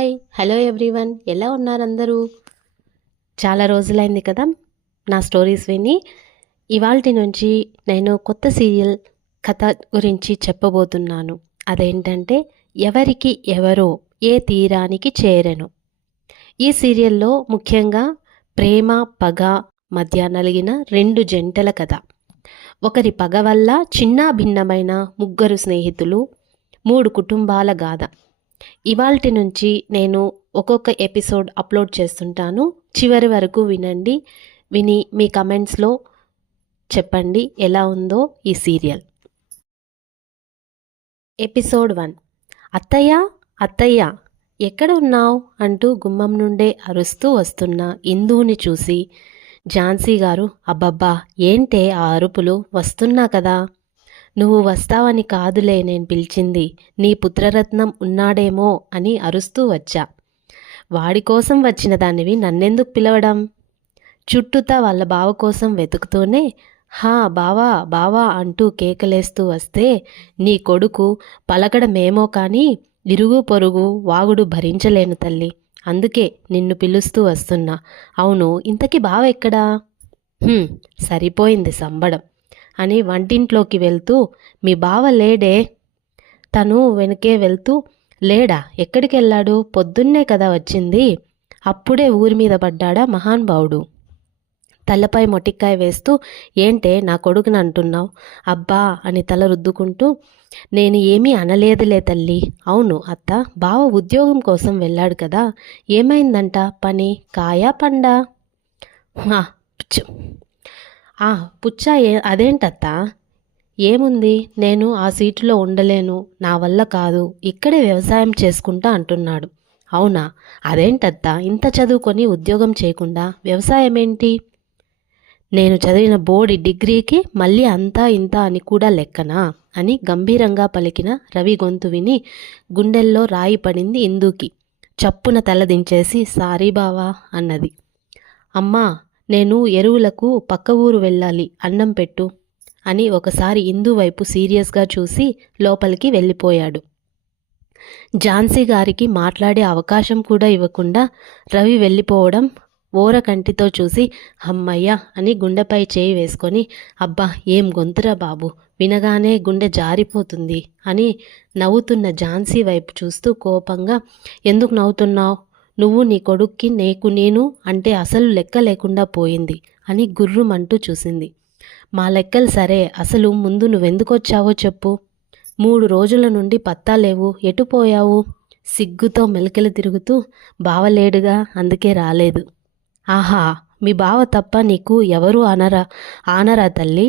Hi hello everyone. ఎలా ఉన్నారు అందరూ? చాలా రోజులైంది కదా నా స్టోరీస్ విని. ఇవాల్టి నుంచి నేను కొత్త సీరియల్ కథ గురించి చెప్పబోతున్నాను. అదేంటంటే ఎవరికి ఎవరో ఏ తీరానికి చేరెను. ఈ సీరియల్లో ముఖ్యంగా ప్రేమ పగ మధ్య నలిగిన రెండు జంటల కథ. ఒకరి పగ వల్ల చిన్న భిన్నమైన ముగ్గురు స్నేహితులు మూడు కుటుంబాల గాథ. ఇవాల్టి నుంచి నేను ఒక్కొక్క ఎపిసోడ్ అప్లోడ్ చేస్తుంటాను. చివరి వరకు వినండి. విని మీ కమెంట్స్లో చెప్పండి ఎలా ఉందో ఈ సీరియల్. Episode one. అత్తయ్య అత్తయ్య ఎక్కడ ఉన్నావు? అంటూ గుమ్మం నుండే అరుస్తూ వస్తున్న ఇందుని చూసి ఝాన్సీ గారు అబ్బబ్బా ఏంటే ఆ అరుపులు? వస్తున్నా కదా. నువ్వు వస్తావని కాదులే నేను పిలిచింది. నీ పుత్రరత్నం ఉన్నాడేమో అని అరుస్తూ వచ్చా. వాడి కోసం వచ్చిన దానివి నన్నెందుకు పిలవడం? చుట్టూతా వాళ్ళ బావ కోసం వెతుకుతూనే హా బావా బావా అంటూ కేకలేస్తూ వస్తే నీ కొడుకు పలకడమేమో కానీ ఇరుగు పొరుగు వాగుడు భరించలేను తల్లి. అందుకే నిన్ను పిలుస్తూ వస్తున్నా. అవును ఇంతకీ బావ ఎక్కడా? సరిపోయింది సంబడం. అని వంటింట్లోకి వెళ్తూ మీ బావ లేడే. తను వెనకే వెళ్తూ లేడా? ఎక్కడికి వెళ్ళాడు పొద్దున్నే కదా వచ్చింది. అప్పుడే ఊరి మీద పడ్డాడా మహానుభావుడు తలపై మొటిక్కాయ వేస్తూ ఏంటే నా కొడుకుని అంటున్నావు? అబ్బా! అని తల రుద్దుకుంటూ నేను ఏమీ అనలేదులే తల్లి. అవును అత్త బావ ఉద్యోగం కోసం వెళ్ళాడు కదా. ఏమైందంట? పని? కాయా పండా? పిచ్చు. ఆ పుచ్చా ఏ అదేంటత్తా? ఏముంది? నేను ఆ సీటులో ఉండలేను. నా వల్ల కాదు. ఇక్కడే వ్యవసాయం చేసుకుంటా అంటున్నాడు. అవునా? అదేంటత్తా? ఇంత చదువుకొని ఉద్యోగం చేయకుండా? వ్యవసాయం ఏంటి నేను చదివిన బోర్డి డిగ్రీకి మళ్ళీ అంతా ఇంత అని కూడా లెక్కనా? అని గంభీరంగా పలికిన రవి గొంతు విని గుండెల్లో రాయి పడింది ఇందుకి. చప్పున తలదించేసి సారీ బావా అన్నది. అమ్మా నేను ఎరువులకు పక్క ఊరు వెళ్ళాలి అన్నం పెట్టు అని ఒకసారి ఇందు వైపు సీరియస్గా చూసి లోపలికి వెళ్ళిపోయాడు. ఝాన్సీ గారికి మాట్లాడే అవకాశం కూడా ఇవ్వకుండా రవి వెళ్ళిపోవడం ఓర కంటితో చూసి అమ్మయ్య అని గుండెపై చేయి వేసుకొని అబ్బా ఏం గొంతురా బాబు వినగానే గుండె జారిపోతుంది అని నవ్వుతున్న ఝాన్సీ వైపు చూస్తూ కోపంగా ఎందుకు నవ్వుతున్నావు? నువ్వు నీ కొడుక్కి నీకు నేను అంటే అసలు లెక్క లేకుండా పోయింది అని గుర్రుమంటూ చూసింది. మా లెక్కలు సరే అసలు ముందు నువ్వెందుకొచ్చావో చెప్పు. మూడు రోజుల నుండి పత్తా లేవు ఎటు పోయావు? సిగ్గుతో మెలికలు తిరుగుతూ బావలేడుగా అందుకే రాలేదు. ఆహా మీ బావ తప్ప నీకు ఎవరు అనరా ఆనరా తల్లి?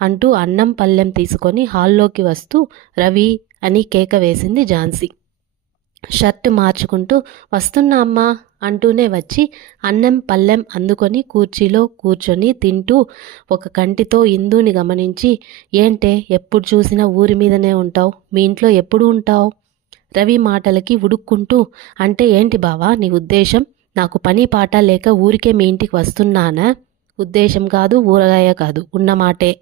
అంటూ అన్నం పళ్ళెం తీసుకొని హాల్లోకి వస్తూ రవి అని కేక వేసింది ఝాన్సీ. షర్ట్ మార్చుకుంటూ వస్తున్నా అమ్మా అంటూనే వచ్చి అన్నం పళ్ళెం అందుకొని కూర్చీలో కూర్చొని తింటూ ఒక కంటితో ఇందుని గమనించి ఏంటే ఎప్పుడు చూసినా ఊరి మీదనే ఉంటావు? మీ ఇంట్లో ఎప్పుడు ఉంటావు? రవి మాటలకి ఉడుక్కుంటూ అంటే ఏంటి బావా నీ ఉద్దేశం? నాకు పని పాట లేక ఊరికే మీ ఇంటికి వస్తున్నానా? ఉద్దేశం కాదు ఊరగాయ కాదు ఉన్న మాటే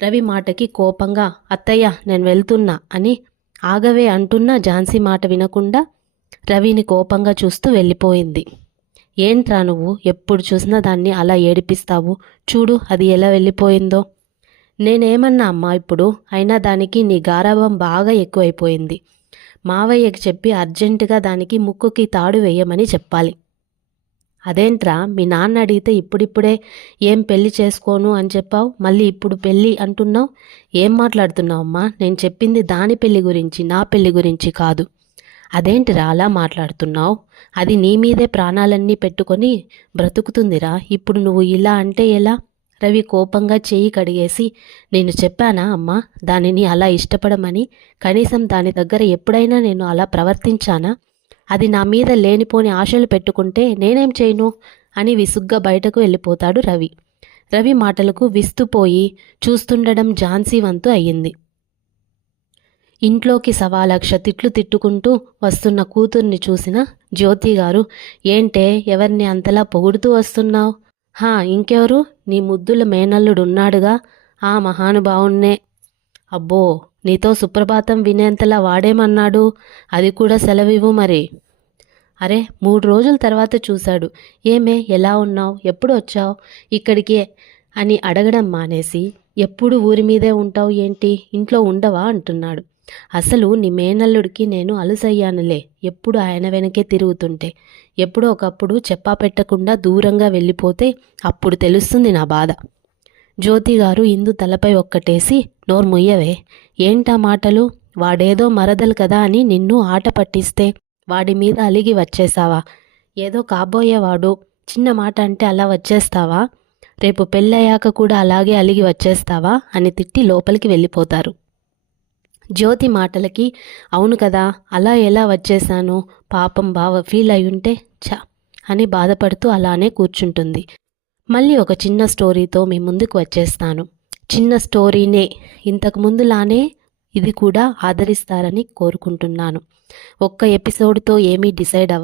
రవి మాటకి కోపంగా అత్తయ్య నేను వెళ్తున్నా అని ఆగవే అంటున్న ఝాన్సీ మాట వినకుండా రవిని కోపంగా చూస్తూ వెళ్ళిపోయింది. ఏంట్రా నువ్వు? ఎప్పుడు చూసినా దాన్ని అలా ఏడిపిస్తావు. చూడు అది ఎలా వెళ్ళిపోయిందో. నేనేమన్నా అమ్మా ఇప్పుడు? అయినా దానికి నీ గారాభం బాగా ఎక్కువైపోయింది. మావయ్యకి చెప్పి అర్జెంటుగా దానికి ముక్కుకి తాడు వేయమని చెప్పాలి. అదేంట్రా మీ నాన్న అడిగితే ఇప్పుడిప్పుడే ఏం పెళ్ళి చేసుకోను అని చెప్పావు మళ్ళీ ఇప్పుడు పెళ్ళి అంటున్నావు? ఏం మాట్లాడుతున్నావు అమ్మా నేను చెప్పింది దాని పెళ్ళి గురించి నా పెళ్ళి గురించి కాదు. అదేంటిరా అలా మాట్లాడుతున్నావు? అది నీ మీదే ప్రాణాలన్నీ పెట్టుకొని బ్రతుకుతుందిరా. ఇప్పుడు నువ్వు ఇలా అంటే ఎలా? రవి కోపంగా చేయి కడిగేసి నేను చెప్పానా అమ్మా దానిని అలా ఇష్టపడమని? కనీసం దాని దగ్గర ఎప్పుడైనా నేను అలా ప్రవర్తించానా? అది నా మీద లేనిపోని ఆశలు పెట్టుకుంటే నేనేం చేయను? అని విసుగ్గా బయటకు వెళ్ళిపోతాడు రవి. రవి మాటలకు విస్తుపోయి చూస్తుండడం ఝాన్సీ వంతు అయ్యింది. ఇంట్లోకి సవాలక్ష తిట్లు తిట్టుకుంటూ వస్తున్న కూతుర్ని చూసిన జ్యోతి గారు ఏంటే ఎవరిని అంతలా పొగుడుతూ వస్తున్నావు? హా ఇంకెవరు? నీ ముద్దుల మేనల్లుడున్నాడుగా? ఆ మహానుభావున్నే అబ్బో నీతో సుప్రభాతం వినేంతలా వాడేమన్నాడు? అది కూడా సెలవివ్వు మరి. అరే మూడు రోజుల తర్వాత చూశాడు. ఏమే ఎలా ఉన్నావు? ఎప్పుడు వచ్చావు? ఇక్కడికి అని అడగడం మానేసి ఎప్పుడు ఊరి మీదే ఉంటావు ఏంటి? ఇంట్లో ఉండవా? అంటున్నాడు. అసలు నీ మేనల్లుడికి నేను అలుసయ్యానులే ఎప్పుడు ఆయన వెనకే తిరుగుతుంటే. ఎప్పుడో ఒకప్పుడు చెప్పా పెట్టకుండా దూరంగా వెళ్ళిపోతే అప్పుడు తెలుస్తుంది నా బాధ. జ్యోతి గారు ఇందు తలపై ఒక్కటేసి నోరు ముయ్యవే. ఏంటా మాటలు? వాడేదో మరదలు కదా అని నిన్ను ఆట పట్టిస్తే వాడి మీద అలిగి వచ్చేసావా? ఏదో కాబోయేవాడు. చిన్న మాట అంటే అలా వచ్చేస్తావా? రేపు పెళ్ళయ్యాక కూడా అలాగే అలిగి వచ్చేస్తావా? అని తిట్టి లోపలికి వెళ్ళిపోతారు. జ్యోతి మాటలకి అవును కదా అలా ఎలా వచ్చేసాను? పాపం బావ ఫీల్ అయ్యుంటే చ అని బాధపడుతూ అలానే కూర్చుంటుంది. మళ్ళీ ఒక చిన్న స్టోరీతో మీ ముందుకు వచ్చేస్తాను. చిన్న స్టోరీనే ఇంతకుముందులానే ఇది కూడా ఆదరిస్తారని కోరుకుంటున్నాను. ఒక్క ఎపిసోడ్తో ఏమీ డిసైడ్ అవ్వ